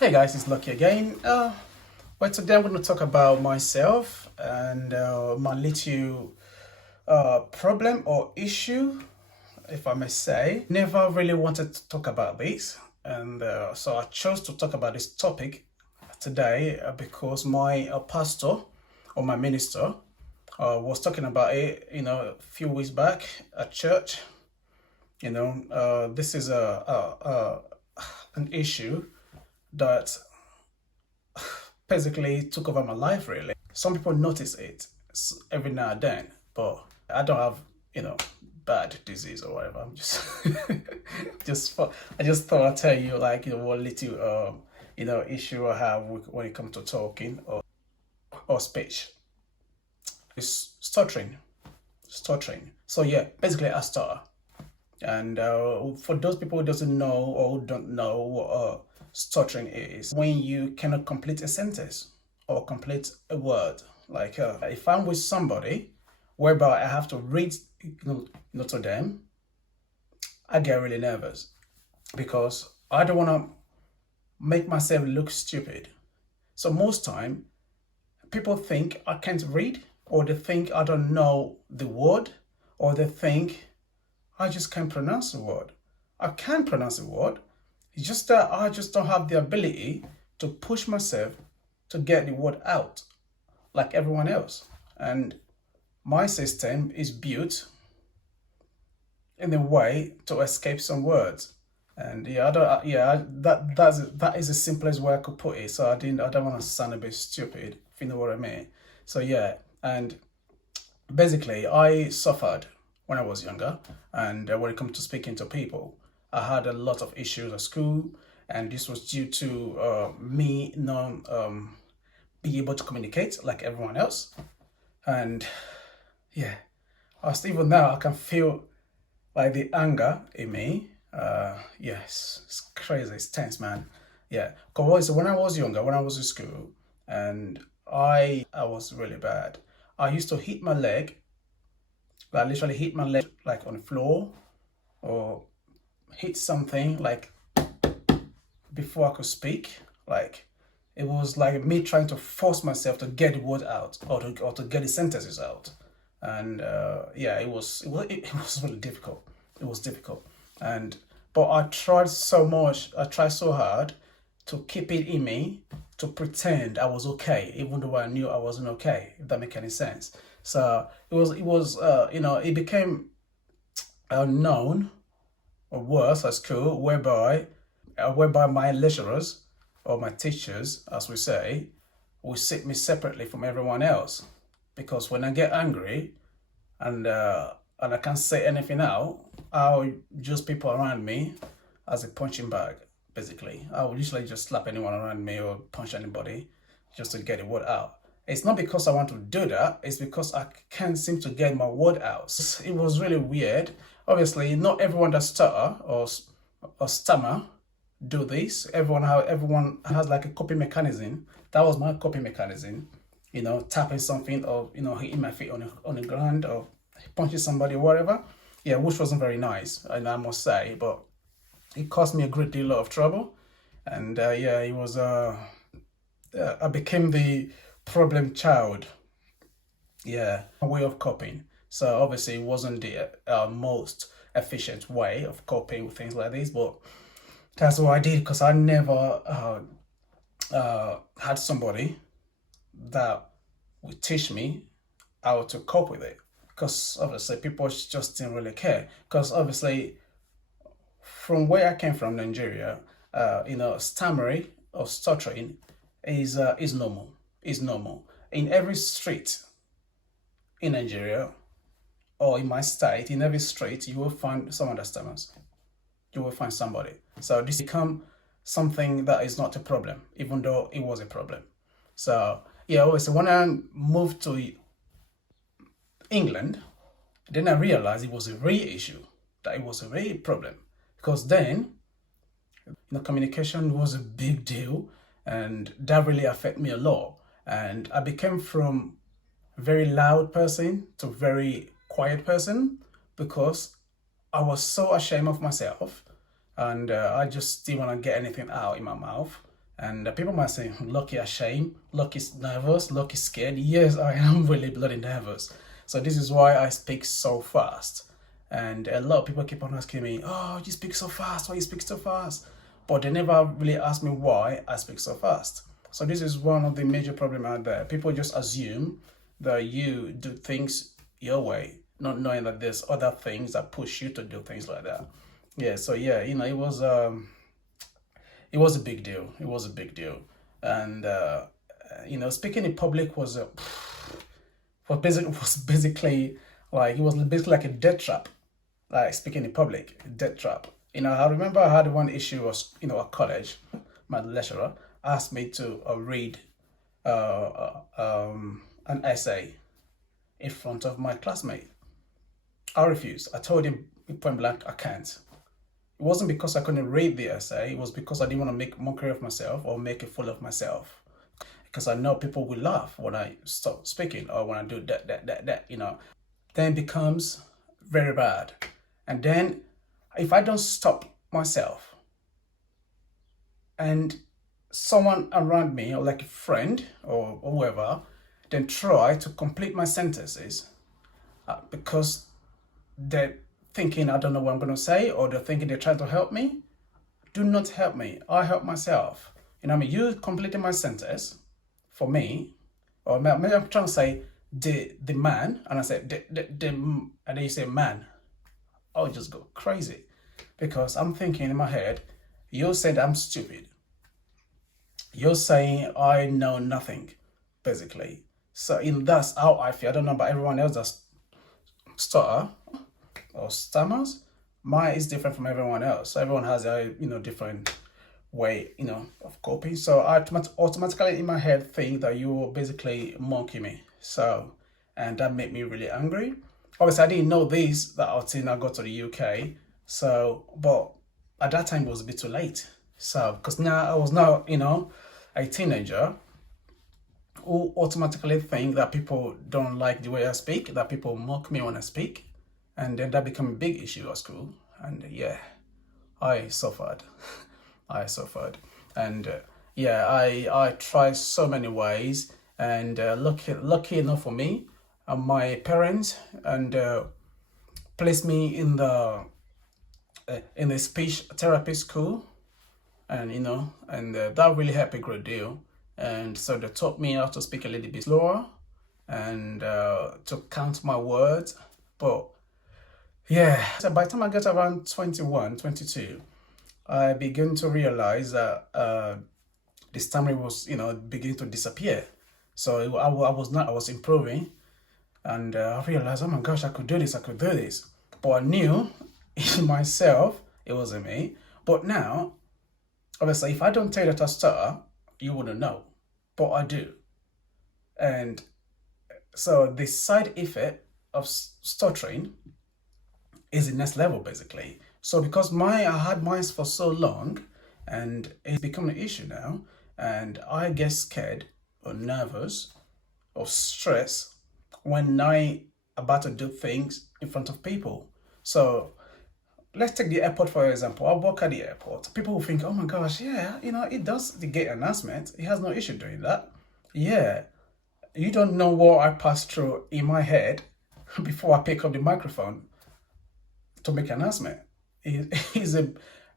Hey guys, it's Lucky again. Well, today I'm going to talk about myself and my little problem or issue, if I may say. Never really wanted to talk about this, and so I chose to talk about this topic today because my pastor or my minister was talking about it, a few weeks back at church. This is an issue that basically took over my life, really. Some people notice it every now and then, but I don't have, bad disease or whatever. I'm just, I just thought I'd tell you, like, what little, issue I have when it comes to talking or speech. It's stuttering. So yeah, basically I stutter. And for those people who doesn't know or who don't know what stuttering is, when you cannot complete a sentence or complete a word. Like if I'm with somebody whereby I have to read to them, I get really nervous because I don't want to make myself look stupid. So most time people think I can't read, or they think I don't know the word, or they think I just can't pronounce the word. I can pronounce the word. It's just that I just don't have the ability to push myself to get the word out like everyone else. And my system is built in a way to escape some words. And that is the simplest way I could put it. So I don't want to sound a bit stupid, if you know what I mean. So yeah, and basically I suffered when I was younger, and when it comes to speaking to people, I had a lot of issues at school, and this was due to me not being able to communicate like everyone else. And yeah, even now I can feel like the anger in me. Yes, it's crazy, it's tense, man. Yeah, because when I was younger, when I was in school, and I was really bad. I used to hit my leg, like literally hit my leg like on the floor, or hit something like before I could speak. Like it was like me trying to force myself to get the word out, or to get the sentences out. And yeah, it was really difficult. It was difficult, and but I tried so much. I tried so hard to keep it in me, to pretend I was okay, even though I knew I wasn't okay. If that makes any sense. So it became known or worse at school, whereby my lecturers or my teachers, as we say, will sit me separately from everyone else, because when I get angry and I can't say anything out, I'll use people around me as a punching bag. Basically, I will usually just slap anyone around me or punch anybody just to get the word out. It's not because I want to do that, it's because I can't seem to get my word out. It was really weird. Obviously, not everyone that stutter or stammer do this. Everyone has like a coping mechanism. That was my coping mechanism. Tapping something, or hitting my feet on the ground, or punching somebody or whatever. Yeah, which wasn't very nice, and I must say, but it caused me a great deal of trouble. And yeah, it was I became the problem child. Yeah, a way of coping. So obviously it wasn't the most efficient way of coping with things like this, but that's what I did, because I never had somebody that would teach me how to cope with it. Because obviously people just didn't really care. Because obviously from where I came from, Nigeria, stammering or stuttering is normal. Is normal in every street in Nigeria, or in my state. In every street, you will find someone that stammers. You will find somebody. So this become something that is not a problem, even though it was a problem. So yeah, obviously when I moved to England, then I realized it was a real issue, that it was a real problem, because then communication was a big deal, and that really affected me a lot. And I became from a very loud person to a very quiet person, because I was so ashamed of myself, and I just didn't want to get anything out in my mouth. And people might say, Lucky ashamed, Lucky nervous, Lucky scared. Yes, I am really bloody nervous. So this is why I speak so fast. And a lot of people keep on asking me, oh, you speak so fast, why you speak so fast? But they never really ask me why I speak so fast. So this is one of the major problems out there. People just assume that you do things your way, not knowing that there's other things that push you to do things like that. Yeah, so yeah, it was a big deal. It was a big deal. And speaking in public was basically like, it was basically like a death trap. Like speaking in public, death trap. I remember I had one issue was, at college, my lecturer asked me to read an essay in front of my classmate. I refused. I told him point blank, I can't. It wasn't because I couldn't read the essay. It was because I didn't want to make mockery of myself or make a fool of myself. Because I know people will laugh when I stop speaking or when I do that. Then it becomes very bad. And then if I don't stop myself and someone around me, or like a friend or whoever, then try to complete my sentences because they're thinking I don't know what I'm going to say, or they're thinking they're trying to help me, do not help me. I help myself. You completed my sentence for me, or maybe I'm trying to say the man, and I say the and then you say man. I'll just go crazy because I'm thinking in my head, you said I'm stupid. You're saying I know nothing, basically. So that's how I feel. I don't know about everyone else that stutter or stammers. Mine is different from everyone else. So everyone has a different way of coping. So I automatically in my head think that you will basically monkey me. So, and that made me really angry. Obviously I didn't know this that until I got to the UK. So, but at that time it was a bit too late. So because now I was now a teenager who automatically think that people don't like the way I speak, that people mock me when I speak, and then that became a big issue at school. And yeah, I suffered. I suffered. And I tried so many ways, and lucky enough for me, my parents and placed me in the speech therapy school, and that really helped a great deal. And so they taught me how to speak a little bit slower and to count my words. But yeah, so by the time I got around 21, 22, I began to realize that the stammering was beginning to disappear. So I was improving, and I realized, oh my gosh, I could do this. But I knew in myself it wasn't me. But now, obviously, if I don't tell you that I stutter, you wouldn't know. But I do. And so the side effect of stuttering is the next level, basically. So because I had mine for so long, and it's become an issue now, and I get scared or nervous or stressed when I about to do things in front of people. So let's take the airport for example. I work at the airport. People will think, oh my gosh, yeah, it does the gate announcement. It has no issue doing that. Yeah, you don't know what I pass through in my head before I pick up the microphone to make an announcement. It is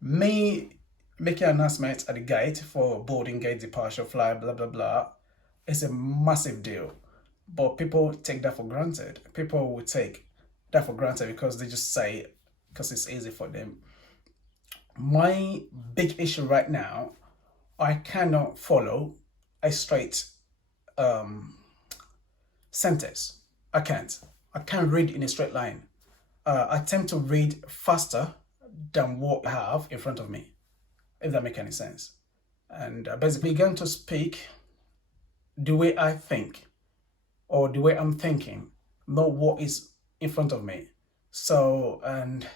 me making an announcement at the gate for boarding, gate, departure, flight, blah, blah, blah. It's a massive deal. But people take that for granted. People will take that for granted because they just say, because it's easy for them. My big issue right now, I cannot follow a straight sentence. I can't read in a straight line. I tend to read faster than what I have in front of me, if that makes any sense. And basically going to speak the way I think or the way I'm thinking, not what is in front of me. So, and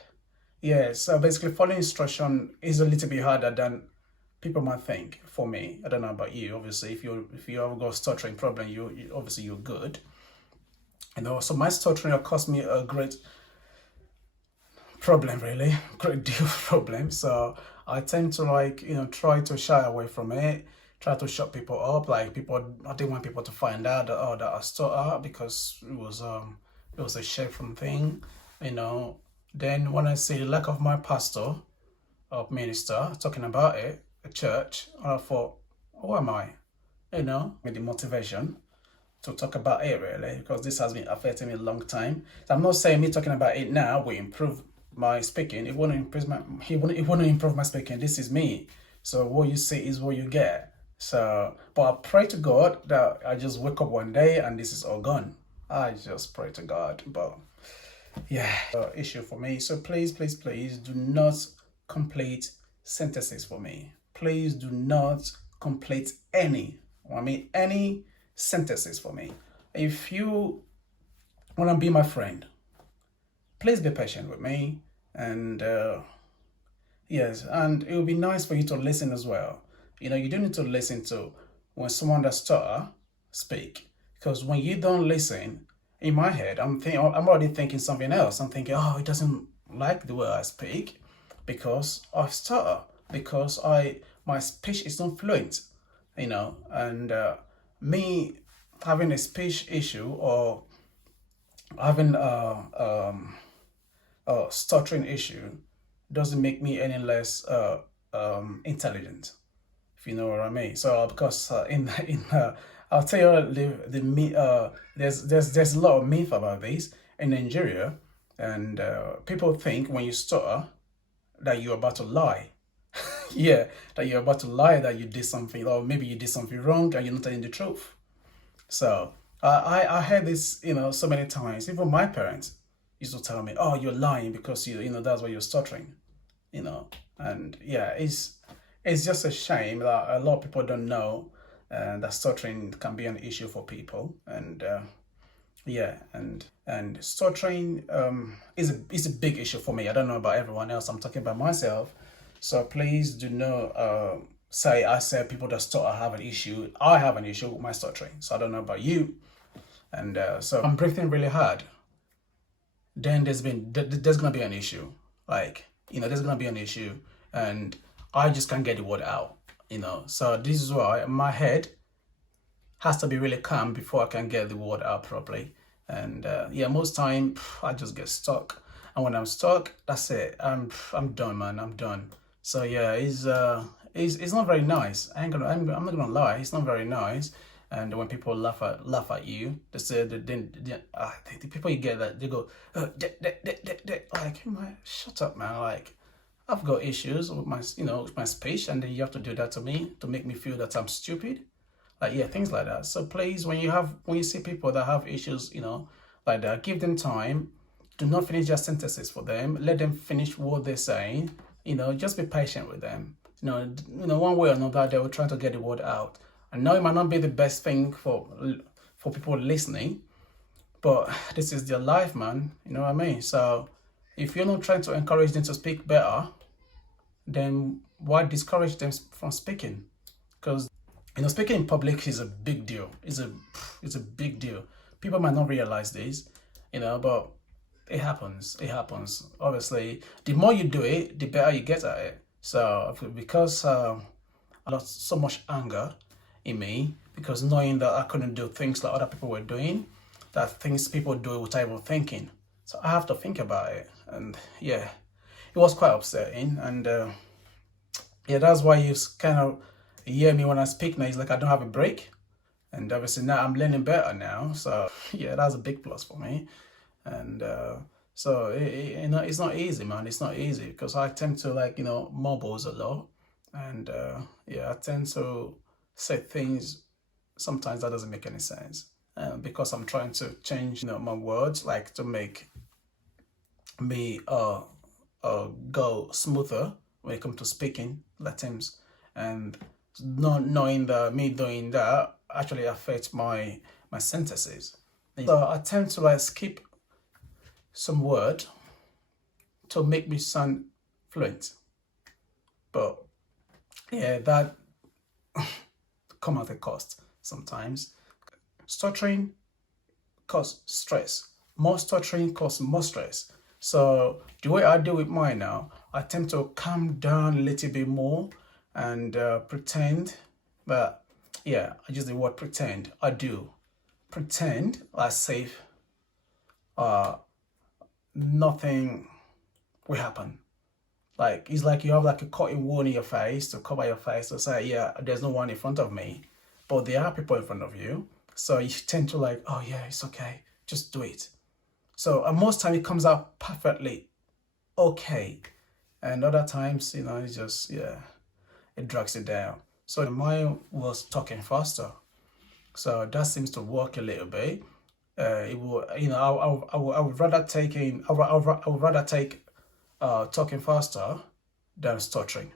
yeah, so basically following instruction is a little bit harder than people might think for me. I don't know about you. Obviously, if you ever got a stuttering problem, you obviously you're good. So my stuttering cost me a great problem, really, great deal of problem. So I tend to like, try to shy away from it, try to shut people up. Like people, I didn't want people to find out that, oh, that I stutter, because it was a shameful thing, you know. Then when I see the lack of my pastor or minister talking about it at church, I thought, who am I? With the motivation to talk about it, really, because this has been affecting me a long time. So I'm not saying me talking about it now will improve my speaking. It wouldn't improve it wouldn't improve my speaking. This is me. So what you see is what you get. So, but I pray to God that I just wake up one day and this is all gone. I just pray to God. But yeah, issue for me. So please, please, please do not complete sentences for me. Please do not complete any sentences for me. If you want to be my friend, please be patient with me. And yes, and it would be nice for you to listen as well. You don't need to listen to when someone that stutter speak, because when you don't listen, in my head, I'm already thinking something else. I'm thinking, oh, he doesn't like the way I speak because I stutter, because my speech is not fluent, and me having a speech issue or having a stuttering issue doesn't make me any less intelligent, if you know what I mean. So because I'll tell you there's a lot of myth about this in Nigeria, and people think when you stutter that you're about to lie. Yeah, that you're about to lie, that you did something, or maybe you did something wrong and you're not telling the truth. So I heard this, so many times. Even my parents used to tell me, "Oh, you're lying because that's why you're stuttering," And yeah, it's just a shame that a lot of people don't know that stuttering can be an issue for people, and yeah, and stuttering is a big issue for me. I don't know about everyone else. I'm talking about myself. So please do not say I said people that stutter have an issue. I have an issue with my stuttering. So I don't know about you. And so I'm breathing really hard. Then there's gonna be an issue. Like, there's gonna be an issue, and I just can't get the word out. So this is why my head has to be really calm before I can get the word out properly. And yeah, most time I just get stuck. And when I'm stuck, that's it. I'm done, man. I'm done. So yeah, it's not very nice. I'm not gonna lie. It's not very nice. And when people laugh at you, they say that the people you get that they go, like, man, shut up, man. Like, I've got issues with my speech, and then you have to do that to me to make me feel that I'm stupid. Like, yeah, things like that. So please, when you see people that have issues, like that, give them time. Do not finish your sentences for them. Let them finish what they're saying. Just be patient with them. One way or another, they will try to get the word out. I know it might not be the best thing for people listening, but this is their life, man. You know what I mean? So if you're not trying to encourage them to speak better, then why discourage them from speaking? Because speaking in public is a big deal. It's a big deal. People might not realize this, but it happens. It happens. Obviously, the more you do it, the better you get at it. So because I lost so much anger in me, because knowing that I couldn't do things like other people were doing, that things people do without even thinking. So I have to think about it. And yeah, it was quite upsetting. And yeah, that's why you kind of hear me when I speak now. It's like I don't have a break. And obviously now I'm learning better now. So yeah, that's a big plus for me. And so it's not easy, man. It's not easy because I tend to mumbles a lot. And yeah, I tend to say things sometimes that doesn't make any sense. Because I'm trying to change my words, like to make me go smoother when it comes to speaking Latins, and not knowing that me doing that actually affects my sentences. So I tend to skip some word to make me sound fluent. But yeah, that come at a cost sometimes. Stuttering causes stress. More stuttering causes more stress. So the way I deal with mine now, I tend to calm down a little bit more and pretend. But yeah, I use the word pretend. I do pretend as if nothing will happen. Like it's like you have like a cotton wool in your face to cover your face to say, yeah, there's no one in front of me, but there are people in front of you. So you tend to like, oh yeah, it's okay, just do it. So most time it comes out perfectly okay, and other times, it's just yeah, it drags it down. So mine was talking faster, so that seems to work a little bit. It will, I would rather I would rather take talking faster than stuttering.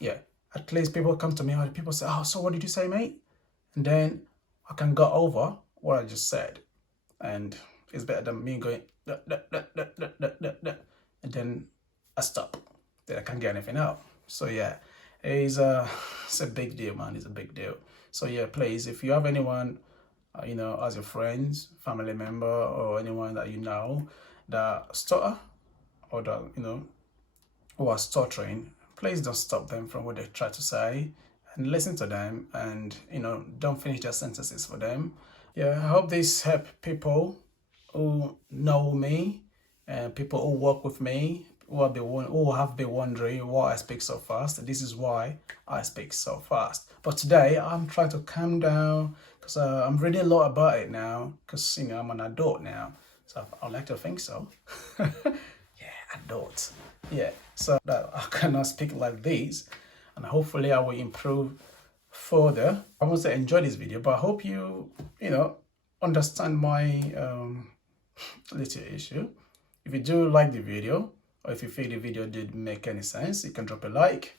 Yeah, at least people come to me and people say, "Oh, so what did you say, mate?" And then I can go over what I just said, and it's better than me going da, da, da, da, da, da, da, da, and then I stop. Then I can't get anything out. So yeah, it's a big deal, man. It's a big deal. So yeah, please, if you have anyone, as your friends, family member, or anyone that you know that stutter or that who are stuttering, please don't stop them from what they try to say and listen to them, and don't finish their sentences for them. Yeah, I hope this help people who know me and people who work with me who have been wondering why I speak so fast. This is why I speak so fast. But today I'm trying to calm down because I'm reading a lot about it now because I'm an adult now. So I like to think so. Yeah, adult. Yeah, so that I cannot speak like this, and hopefully I will improve further. I want to enjoy this video, but I hope you understand my little issue. If you do like the video, or if you feel the video did make any sense, you can drop a like.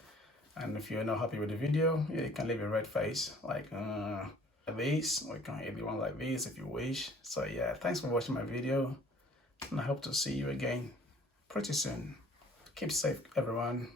And if you're not happy with the video, yeah, you can leave a red face like this, or you can hit the one like this if you wish. So yeah, thanks for watching my video, and I hope to see you again pretty soon. Keep safe, everyone.